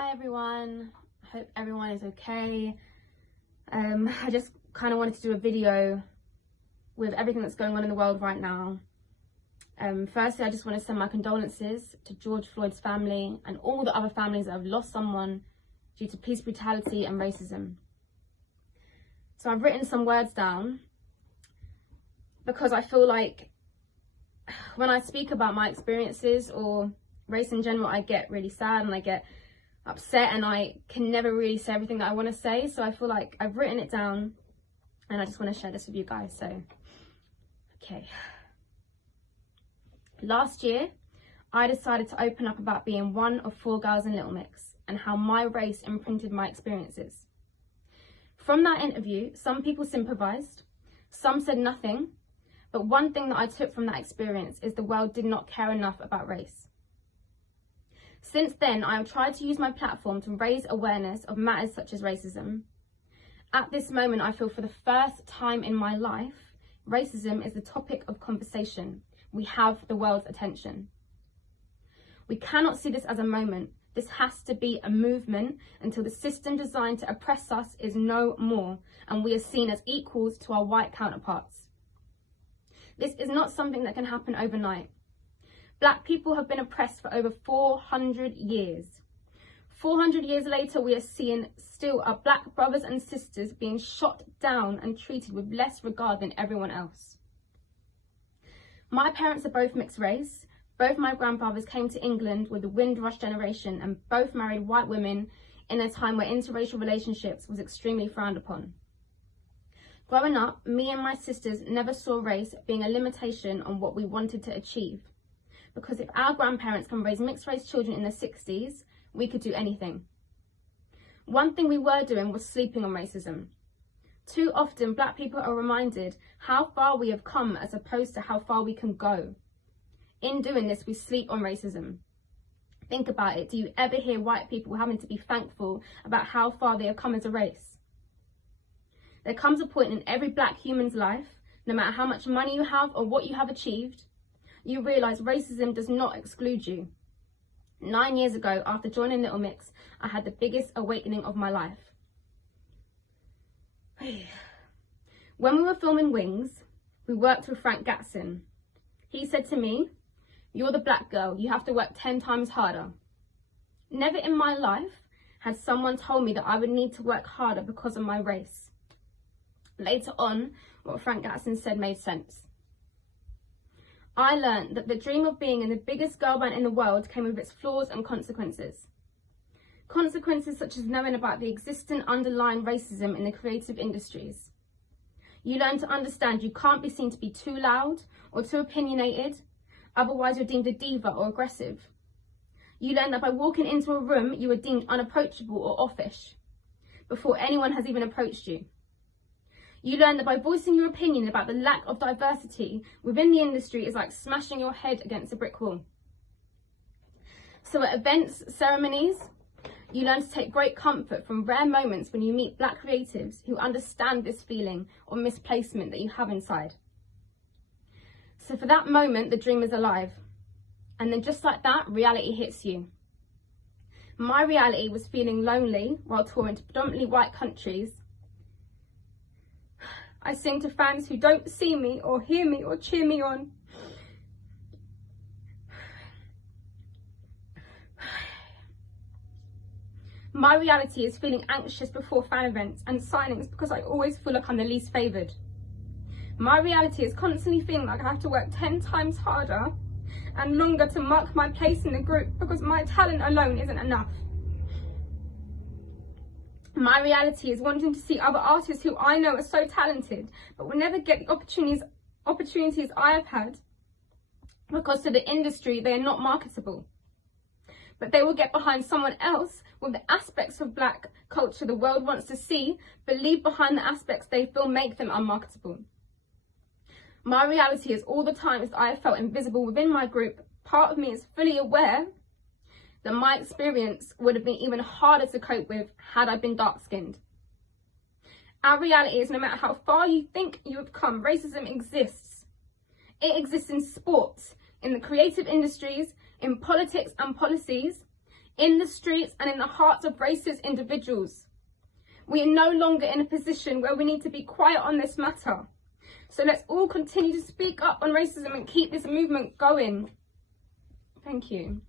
Hi everyone, I hope everyone is okay. I just kind of wanted to do a video with everything that's going on in the world right now. Firstly, I just want to send my condolences to George Floyd's family and all the other families that have lost someone due to police brutality and racism. So I've written some words down because I feel like when I speak about my experiences or race in general, I get really sad and I get upset and I can never really say everything that I want to say. So I feel like I've written it down and I just want to share this with you guys. So, okay. Last year, I decided to open up about being one of 4 girls in Little Mix and how my race imprinted my experiences. From that interview, some people sympathised, some said nothing, but one thing that I took from that experience is the world did not care enough about race. Since then, I have tried to use my platform to raise awareness of matters such as racism. At this moment, I feel for the first time in my life, racism is the topic of conversation. We have the world's attention. We cannot see this as a moment. This has to be a movement until the system designed to oppress us is no more and we are seen as equals to our white counterparts. This is not something that can happen overnight. Black people have been oppressed for over 400 years. 400 years later, we are seeing still our black brothers and sisters being shot down and treated with less regard than everyone else. My parents are both mixed race. Both my grandfathers came to England with the Windrush generation and both married white women in a time where interracial relationships was extremely frowned upon. Growing up, me and my sisters never saw race being a limitation on what we wanted to achieve. Because if our grandparents can raise mixed race children in the 60s, we could do anything. One thing we were doing was sleeping on racism. Too often, black people are reminded how far we have come as opposed to how far we can go. In doing this, we sleep on racism. Think about it. Do you ever hear white people having to be thankful about how far they have come as a race? There comes a point in every black human's life, no matter how much money you have or what you have achieved, you realise racism does not exclude you. 9 years ago, after joining Little Mix, I had the biggest awakening of my life. When we were filming Wings, we worked with Frank Gatson. He said to me, "You're the black girl, you have to work 10 times harder." Never in my life had someone told me that I would need to work harder because of my race. Later on, what Frank Gatson said made sense. I learned that the dream of being in the biggest girl band in the world came with its flaws and consequences. Consequences such as knowing about the existing underlying racism in the creative industries. You learn to understand you can't be seen to be too loud or too opinionated, otherwise you're deemed a diva or aggressive. You learn that by walking into a room, you are deemed unapproachable or offish before anyone has even approached you. You learn that by voicing your opinion about the lack of diversity within the industry is like smashing your head against a brick wall. So at events, ceremonies, you learn to take great comfort from rare moments when you meet black creatives who understand this feeling or misplacement that you have inside. So for that moment, the dream is alive. And then just like that, reality hits you. My reality was feeling lonely while touring to predominantly white countries. I sing to fans who don't see me or hear me or cheer me on. My reality is feeling anxious before fan events and signings because I always feel like I'm the least favoured. My reality is constantly feeling like I have to work 10 times harder and longer to mark my place in the group because my talent alone isn't enough. My reality is wanting to see other artists who I know are so talented but will never get the opportunities I have had because to the industry they are not marketable. But they will get behind someone else with the aspects of black culture the world wants to see, but leave behind the aspects they feel make them unmarketable. My reality is all the times I have felt invisible within my group, part of me is fully aware that my experience would have been even harder to cope with had I been dark-skinned. Our reality is no matter how far you think you have come, racism exists. It exists in sports, in the creative industries, in politics and policies, in the streets and in the hearts of racist individuals. We are no longer in a position where we need to be quiet on this matter. So let's all continue to speak up on racism and keep this movement going. Thank you.